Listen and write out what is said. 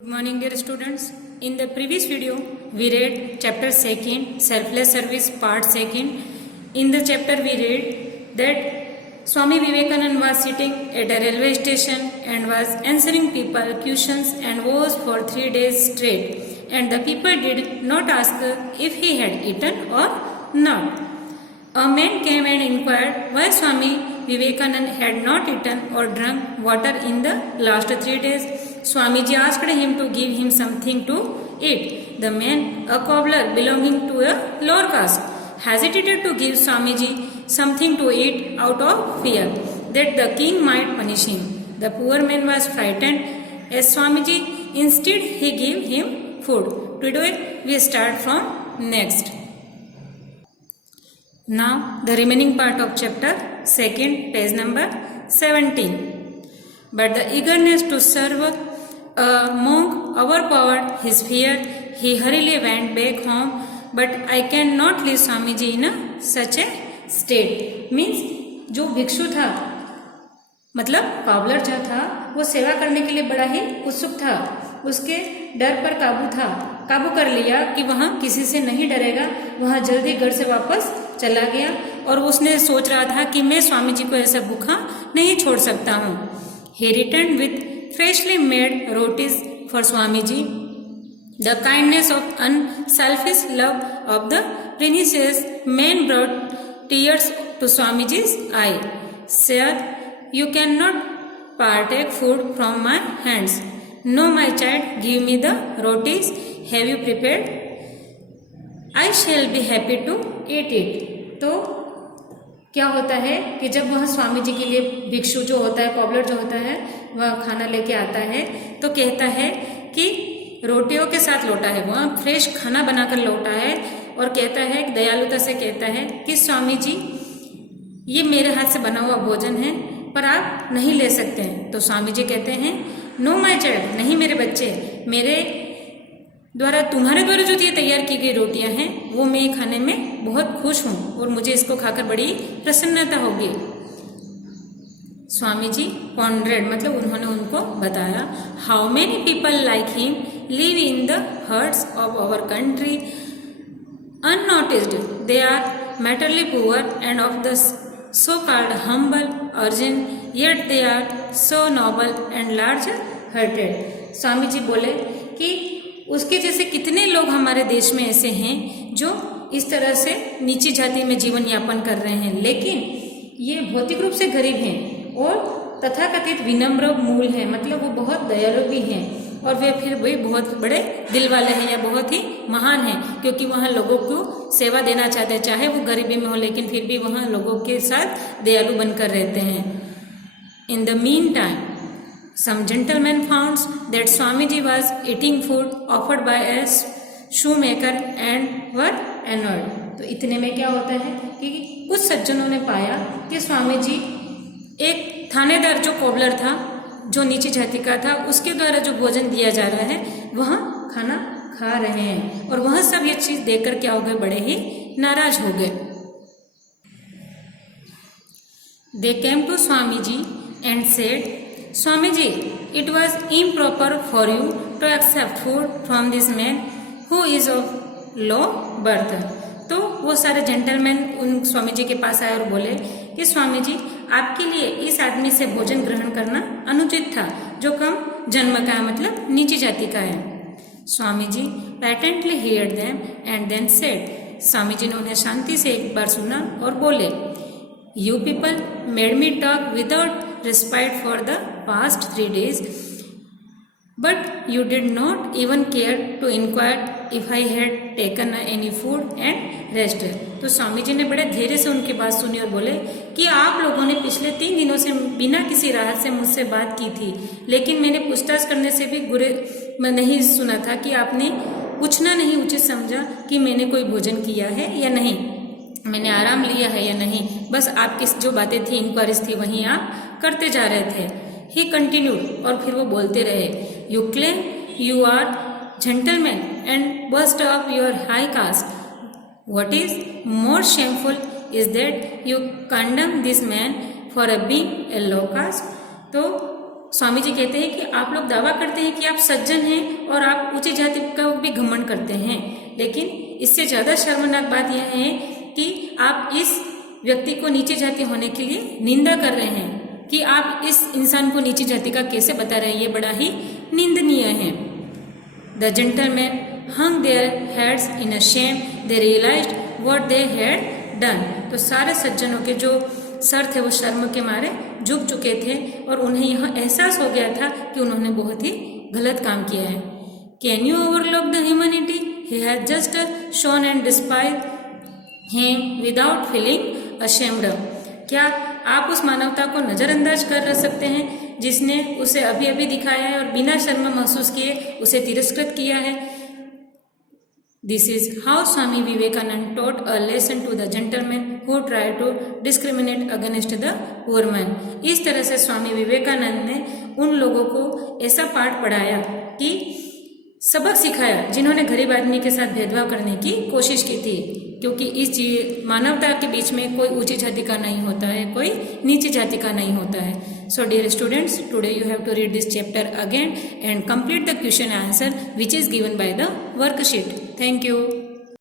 Good morning dear students. In the previous video we read chapter 2nd selfless service part 2nd. In the chapter we read that Swami Vivekananda was sitting at a railway station and was answering people questions and was for 3 days straight, and the people did not ask if he had eaten or not. A man came and inquired why Swami Vivekananda had not eaten or drunk water in the last 3 days. Swamiji asked him to give him something to eat. The man, a cobbler belonging to a lower caste, hesitated to give Swamiji something to eat out of fear that the king might punish him. The poor man was frightened as Swamiji instead he gave him food. Today we start from next. Now the remaining part of chapter 2nd, page number 17. But the eagerness to serve a monk overpowered his fear. He hurriedly went back home. But I cannot leave Swamiji in such a state. Means जो भिक्षु था, मतलब cobbler जो था, वो सेवा करने के लिए बड़ा ही उत्सुक था. उसके डर पर काबू कर लिया कि वहाँ किसी से नहीं डरेगा. वहाँ जल्दी घर से वापस चला गया और उसने सोच रहा था कि मैं स्वामी जी को ऐसा भूखा नहीं छोड़ सकता हूँ. He returned with freshly made rotis for Swamiji. The kindness of unselfish love of the pernicious man brought tears to Swamiji's eye. Sir, you cannot partake food from my hands. No, my child, give me the rotis. Have you prepared? I shall be happy to eat it. तो क्या होता है कि जब वह स्वामी जी के लिए भिक्षु जो होता है, कॉबलर जो होता है, वह खाना लेके आता है तो कहता है कि रोटियों के साथ लौटा है, वह फ्रेश खाना बनाकर लौटा है और कहता है, दयालुता से कहता है कि स्वामी जी ये मेरे हाथ से बना हुआ भोजन है पर आप नहीं ले सकते हैं. तो स्वामी जी कहते हैं, नो माय चाइल्ड, नहीं मेरे बच्चे, तुम्हारे द्वारा जो ये तैयार की गई रोटियां हैं वो मैं खाने में बहुत खुश हूँ और मुझे इसको खाकर बड़ी प्रसन्नता होगी. स्वामी जी पॉन्ड्रेड, मतलब उन्होंने उनको बताया, how many people like him live in the hearts of our country unnoticed. They are materially poor and of the so called humble origin, yet they are so noble and large hearted. Swami ji बोले कि उसके जैसे कितने लोग हमारे देश में ऐसे हैं जो इस तरह से नीची जाति में जीवन यापन कर रहे हैं, लेकिन ये भौतिक रूप से गरीब हैं और तथाकथित विनम्र मूल हैं, मतलब वो बहुत दयालु भी हैं और वे फिर भी बहुत बड़े दिल वाले हैं या बहुत ही महान हैं, क्योंकि वहाँ लोगों को सेवा देना चाहते हैं, चाहे वो गरीबी में हो, लेकिन फिर भी वहाँ लोगों के साथ दयालु बनकर रहते हैं. In the mean time some gentlemen found that Swamiji was eating food offered by a shoemaker and were annoyed. तो इतने में क्या होता है कि कुछ सज्जनों ने पाया कि स्वामी जी एक थानेदार जो कोबलर था, जो नीची जाति का था, उसके द्वारा जो भोजन दिया जा रहा है वह खाना खा रहे हैं, और वह सब ये चीज देखकर क्या हो गए, बड़े ही नाराज हो गए. They came to Swamiji and said, Swamiji, it was improper for you to accept food from this man who is of low birth. तो वो सारे जेंटलमैन उन स्वामी जी के पास आए और बोले कि स्वामी जी, आपके लिए इस आदमी से भोजन ग्रहण करना अनुचित था जो कम जन्म का है, मतलब नीची जाति का है. Swami ji patiently heard them and then said. Swami ji ने उन्हें शांति से एक बार सुना और बोले, you people made me talk without respite for the past 3 days, but you did not even care to inquire if I had taken any food and rest. तो स्वामी जी ने बड़े धैर्य से उनकी बात सुनी और बोले कि आप लोगों ने पिछले 3 दिनों से बिना किसी राहत से मुझसे बात की थी, लेकिन मैंने पूछताछ करने से भी नहीं सुना था कि आपने पूछना नहीं उचित समझा कि मैंने कोई भोजन किया है या नहीं, मैंने आराम लिया है या नहीं, बस आपकी जो बातें थी, इंक्वायरीज थी, वहीं आप करते जा रहे थे. ही कंटिन्यूड, और फिर वो बोलते रहे, you claim you are gentleman and boast of your high caste. What is more shameful is that you condemn this man for being a low caste. तो स्वामी जी कहते हैं कि आप लोग दावा करते हैं कि आप सज्जन हैं और आप ऊंची जाति का भी घमंड करते हैं, लेकिन इससे ज्यादा शर्मनाक बात यह है कि आप इस व्यक्ति को नीची जाति होने के लिए निंदा कर रहे हैं कि आप इस इंसान को नीची जाति का कैसे बता रहे हैं। ये बड़ा ही निंदनीय है। The gentleman hung their heads in a shame. They realized what they had done. तो सारे सज्जनों के जो सर थे वो शर्म के मारे झुक चुके थे और उन्हें यह एहसास हो गया था कि उन्होंने बहुत ही गलत काम किया है। Can you overlook the humanity he had just shown and despise him without feeling ashamed? क्या आप उस मानवता को नजरअंदाज कर सकते हैं जिसने उसे अभी अभी दिखाया है और बिना शर्म महसूस किए उसे तिरस्कृत किया है। This is how Swami Vivekananda taught a lesson to the gentleman who tried to discriminate against the poor man. इस तरह से स्वामी विवेकानंद ने उन लोगों को ऐसा पाठ पढ़ाया कि सबक सिखाया जिन्होंने गरीब आदमी के साथ भेदभाव करने की कोशिश की थी, क्योंकि इस मानवता के बीच में कोई ऊंची जाति का नहीं होता है, कोई नीची जाति का नहीं होता है। So dear students, today you have to read this chapter again and complete the question answer which is given by the worksheet. Thank you.